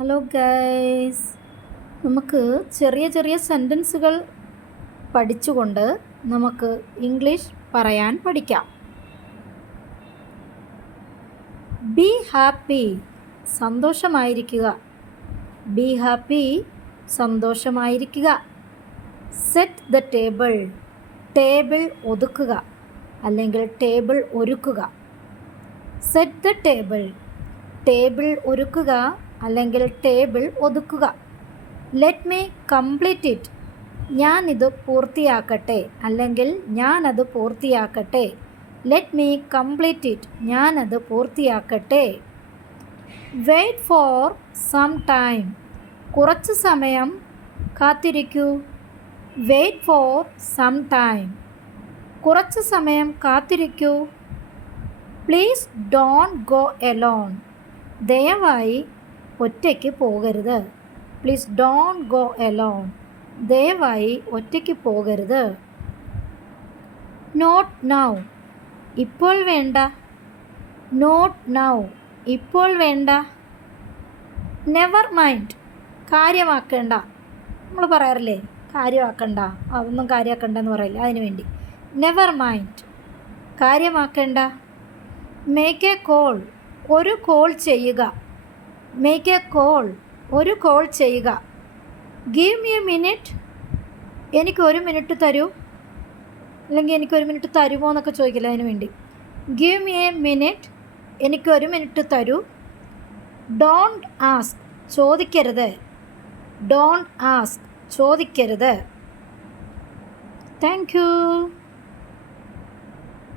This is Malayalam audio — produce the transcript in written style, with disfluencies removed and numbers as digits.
ഹലോ ഗൈസ്, നമുക്ക് ചെറിയ ചെറിയ സെൻറ്റൻസുകൾ പഠിച്ചുകൊണ്ട് നമുക്ക് ഇംഗ്ലീഷ് പറയാൻ പഠിക്കാം. ബി ഹാപ്പി, സന്തോഷമായിരിക്കുക. ബി ഹാപ്പി, സന്തോഷമായിരിക്കുക. സെറ്റ് ദ ടേബിൾ, ടേബിൾ ഒതുക്കുക അല്ലെങ്കിൽ ടേബിൾ ഒരുക്കുക. സെറ്റ് ദ ടേബിൾ, ടേബിൾ ഒരുക്കുക അല്ലെങ്കിൽ ടേബിൾ ഒതുക്കുക. ലെറ്റ് മീ കംപ്ലീറ്റ് ഇറ്റ്, ഞാനിത് പൂർത്തിയാക്കട്ടെ അല്ലെങ്കിൽ ഞാനത് പൂർത്തിയാക്കട്ടെ. ലെറ്റ് മീ കംപ്ലീറ്റ് ഇറ്റ്, ഞാനത് പൂർത്തിയാക്കട്ടെ. വെയിറ്റ് ഫോർ സം ടൈം, കുറച്ച് സമയം കാത്തിരിക്കൂ. വെയിറ്റ് ഫോർ സം ടൈം, കുറച്ച് സമയം കാത്തിരിക്കൂ. പ്ലീസ് ഡോണ്ട് ഗോ എലോൺ, ദയവായി ഒറ്റയ്ക്ക് പോകരുത്. പ്ലീസ് ഡോണ്ട് ഗോ എലോൺ, ദയവായി ഒറ്റയ്ക്ക് പോകരുത്. നോട്ട് നൗ, ഇപ്പോൾ വേണ്ട. നോട്ട് നൗ, ഇപ്പോൾ വേണ്ട. നെവർ മൈൻഡ്, കാര്യമാക്കേണ്ട. നമ്മൾ പറയാറില്ലേ കാര്യമാക്കണ്ട, അതൊന്നും കാര്യമാക്കണ്ടെന്ന് പറയില്ല, അതിന് വേണ്ടി നെവർ മൈൻഡ്, കാര്യമാക്കേണ്ട. മേക്ക് എ കോൾ, ഒരു കോൾ ചെയ്യുക. മേക്ക് എ കോൾ, ഒരു കോൾ ചെയ്യുക. ഗീവ് മീ എ മിനിറ്റ്, എനിക്കൊരു മിനിറ്റ് തരൂ. അല്ലെങ്കിൽ എനിക്കൊരു മിനിറ്റ് തരുമോ എന്നൊക്കെ ചോദിക്കില്ല, അതിന് വേണ്ടി ഗീവ് മീ എ മിനിറ്റ്, എനിക്കൊരു മിനിറ്റ് തരൂ. ഡോണ്ട് ആസ്ക്, ചോദിക്കരുത്. ഡോണ്ട് ആസ്ക്, ചോദിക്കരുത്. Thank U.